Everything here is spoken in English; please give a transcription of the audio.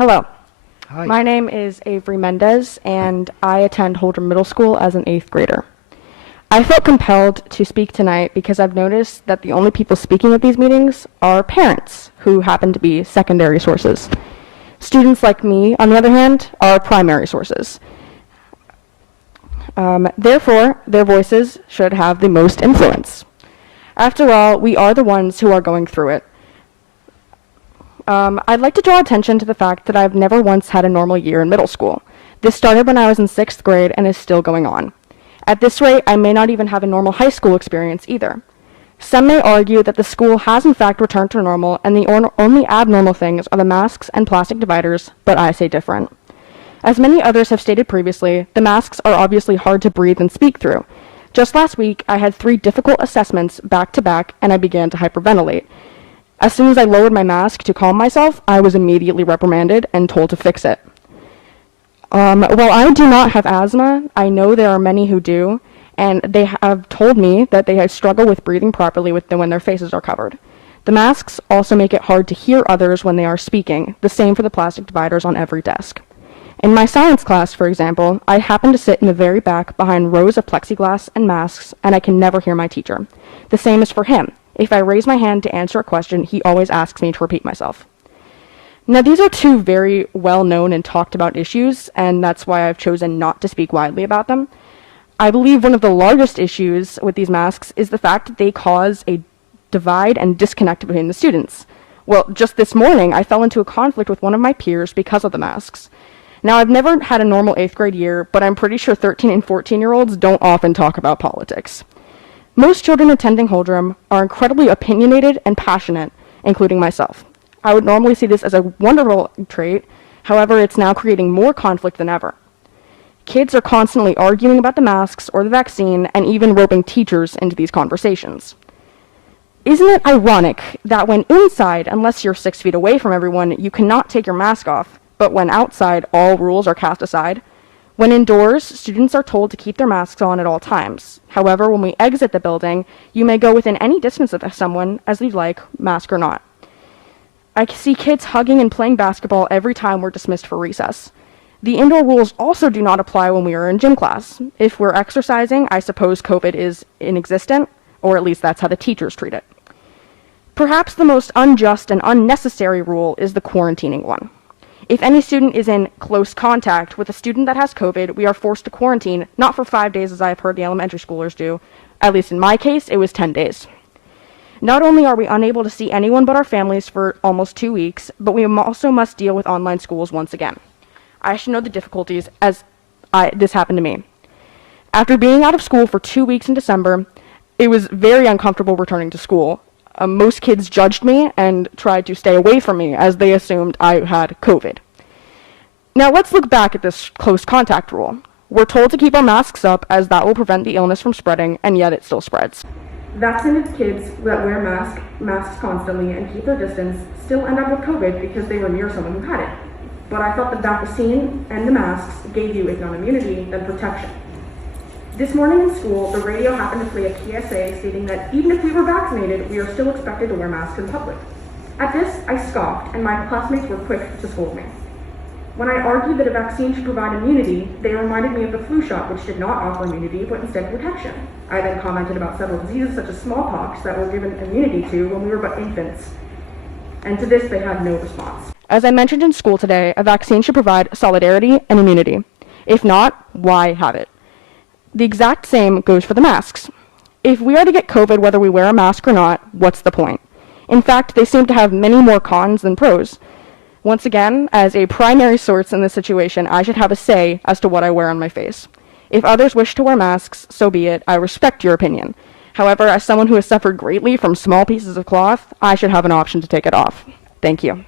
Hello, Hi. my name is Avery Mendez, and I attend Holdren Middle School as an 8th grader. I felt compelled to speak tonight because I've noticed that the only people speaking at these meetings are parents, who happen to be secondary sources. Students like me, on the other hand, are primary sources. Therefore, their voices should have the most influence. After all, we are the ones who are going through it. I'd like to draw attention to the fact that I've never once had a normal year in middle school. This started when I was in 6th grade and is still going on. At this rate, I may not even have a normal high school experience either. Some may argue that the school has in fact returned to normal and the only abnormal things are the masks and plastic dividers, but I say different. As many others have stated previously, the masks are obviously hard to breathe and speak through. Just last week, I had 3 difficult assessments back to back and I began to hyperventilate. As soon as I lowered my mask to calm myself, I was immediately reprimanded and told to fix it. While I do not have asthma, I know there are many who do, and they have told me that they struggle with breathing properly when their faces are covered. The masks also make it hard to hear others when they are speaking, the same for the plastic dividers on every desk. In my science class, for example, I happen to sit in the very back behind rows of plexiglass and masks, and I can never hear my teacher. The same is for him. If I raise my hand to answer a question, he always asks me to repeat myself. Now, these are 2 very well-known and talked about issues, and that's why I've chosen not to speak widely about them. I believe one of the largest issues with these masks is the fact that they cause a divide and disconnect between the students. Well, just this morning, I fell into a conflict with one of my peers because of the masks. Now, I've never had a normal 8th grade year, but I'm pretty sure 13 and 14-year-olds don't often talk about politics. Most children attending Holdren are incredibly opinionated and passionate, including myself. I would normally see this as a wonderful trait, however, it's now creating more conflict than ever. Kids are constantly arguing about the masks or the vaccine and even roping teachers into these conversations. Isn't it ironic that when inside, unless you're 6 feet away from everyone, you cannot take your mask off, but when outside, all rules are cast aside? When indoors, students are told to keep their masks on at all times. However, when we exit the building, you may go within any distance of someone as you'd like, mask or not. I see kids hugging and playing basketball every time we're dismissed for recess. The indoor rules also do not apply when we are in gym class. If we're exercising, I suppose COVID is inexistent, or at least that's how the teachers treat it. Perhaps the most unjust and unnecessary rule is the quarantining one. If any student is in close contact with a student that has COVID, we are forced to quarantine, not for 5 days as I have heard the elementary schoolers do. At least in my case, it was 10 days. Not only are we unable to see anyone but our families for almost 2 weeks, but we also must deal with online schools once again. I should know the difficulties as this happened to me. After being out of school for 2 weeks in December, it was very uncomfortable returning to school. Most kids judged me and tried to stay away from me as they assumed I had COVID. Now let's look back at this close contact rule. We're told to keep our masks up as that will prevent the illness from spreading, and yet it still spreads. Vaccinated kids that wear masks constantly and keep their distance still end up with COVID because they were near someone who had it. But I thought the vaccine and the masks gave you, if not immunity, then protection. This morning in school, the radio happened to play a PSA stating that even if we were vaccinated, we are still expected to wear masks in public. At this, I scoffed, and my classmates were quick to scold me. When I argued that a vaccine should provide immunity, they reminded me of the flu shot, which did not offer immunity, but instead protection. I then commented about several diseases such as smallpox that were given immunity to when we were but infants. And to this, they had no response. As I mentioned in school today, a vaccine should provide solidarity and immunity. If not, why have it? The exact same goes for the masks. If we are to get COVID whether we wear a mask or not, what's the point? In fact, they seem to have many more cons than pros. Once again, as a primary source in this situation, I should have a say as to what I wear on my face. If others wish to wear masks, so be it. I respect your opinion. However, as someone who has suffered greatly from small pieces of cloth, I should have an option to take it off. Thank you.